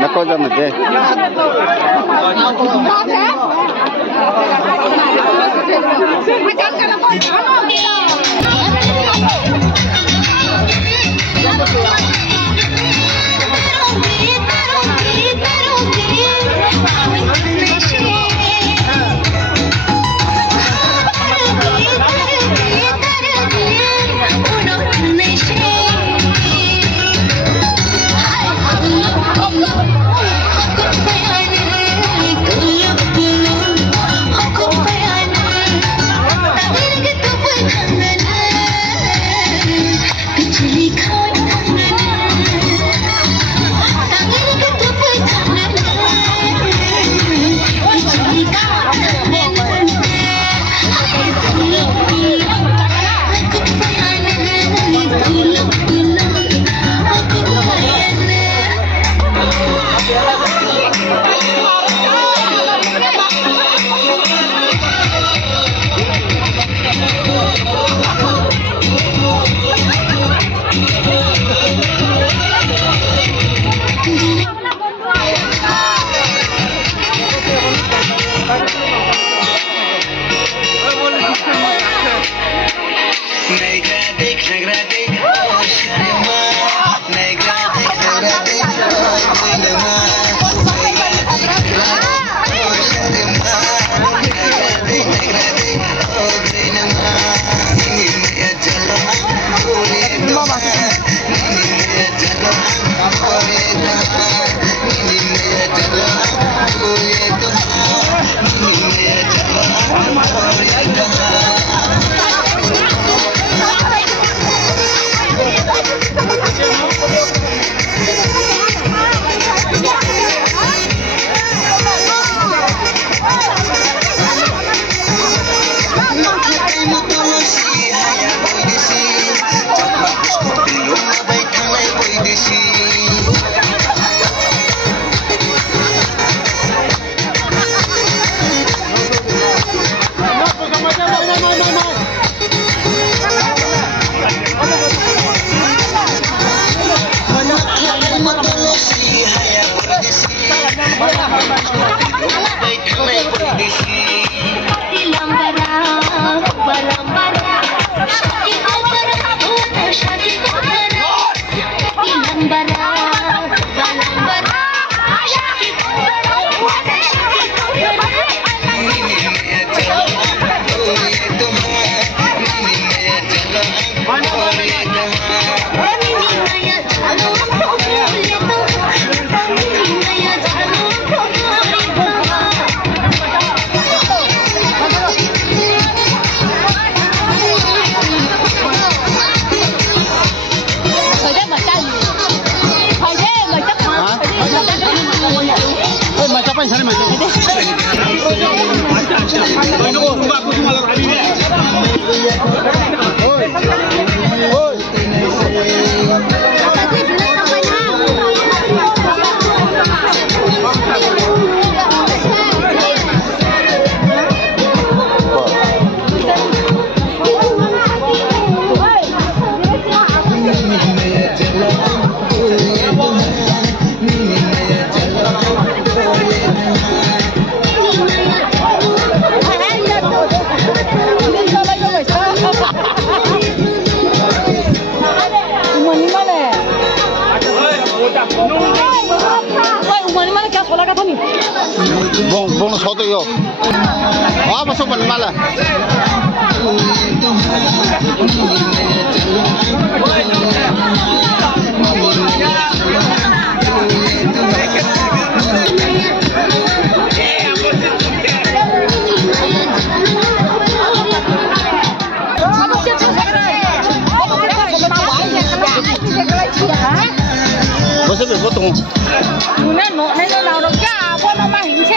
Nako jam je. Bông số tôi vô. Mà số mình mà là. Có sẽ bị vô tung. Nên nó nào đâu cả, con nó mà hình chê.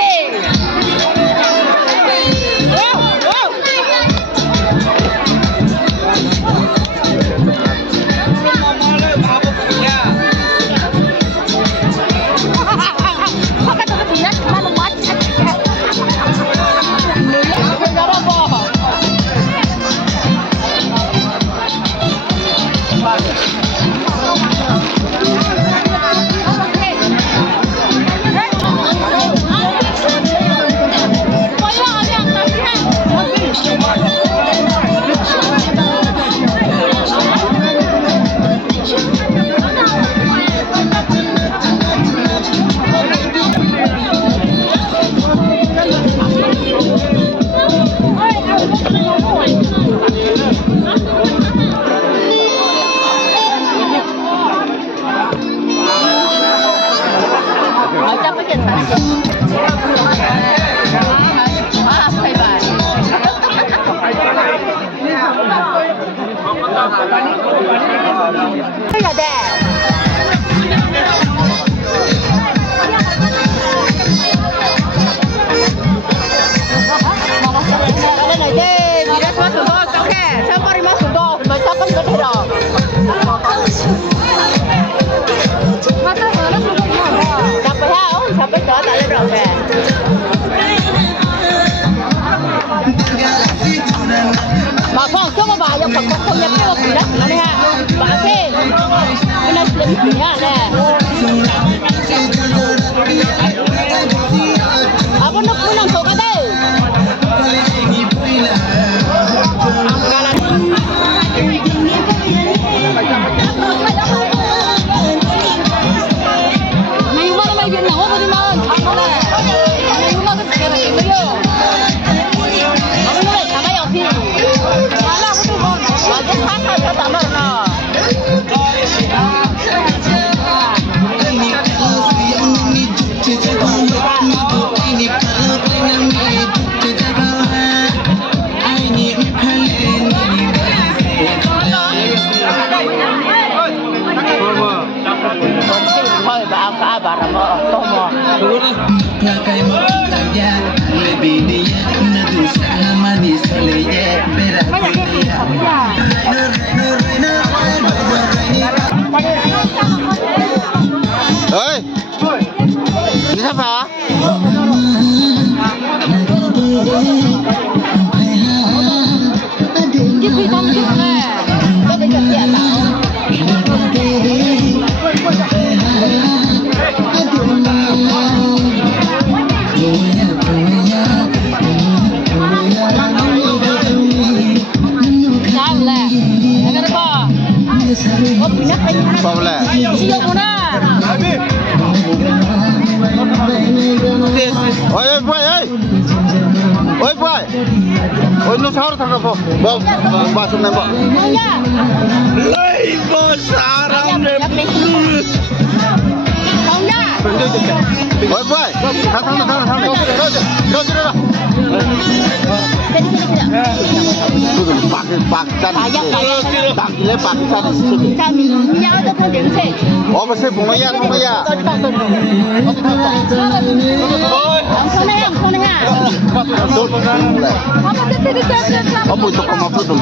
Đây là đẹp. Đây này deh, tidak semua sudah oke. Saya mau lima sudah, macam apa sudah tidak. Masa mana sudah mana? Sampai ya, sampai dah tak ada berapa. Mà phong số bà yêu Phật không nhập cái gì đó là đây ha bà thế cái này là gì nhá nè à bữa nó cũng làm số cái đây mày mà mày biết nào không đi mà thằng nó này mày mà cái này cái gì Hãy subscribe cho kênh Ghiền Mì Gõ để không bỏ lỡ những video hấp dẫn. Oh, pindah kayak gimana? Apa boleh? Siap mana? Oi, boy, oi. Oi, boy. Oi, no sahur thaka po. Basum na po. Mau ya? Lay Siap, besaran siap, siap. Mau ya? Oi, boy. Thang. Roger. Sini, sini. Pakistan. Payah. Tak gile Pakistan sini. Kami, ni yang ada kan dia cek. Oh, masih bungaya. Yang sana ya. Apa tadi cek? Oh, itu koma tu.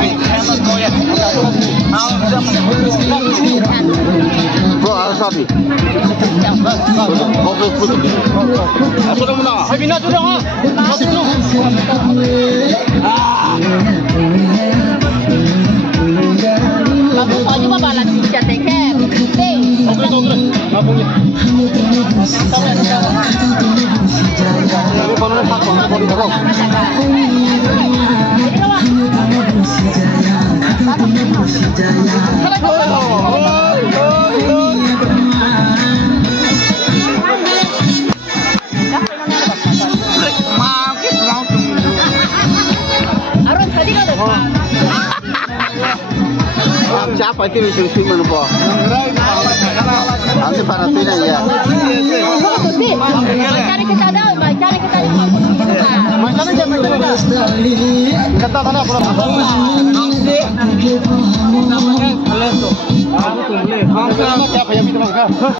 Bro, harus sabi. Kopi putih. Sudah mana? Habis sudah ha. Bagus aja bapak lagi cek kan. Arun tadi kan ada. Siapa itu sing mana po? Nanti para tina ya. Cari kita ada, cari kita ada. Macam mana? Kata mana pula? Namanya Kaleso. Aku tu boleh. Kamu siapa yang minta makan?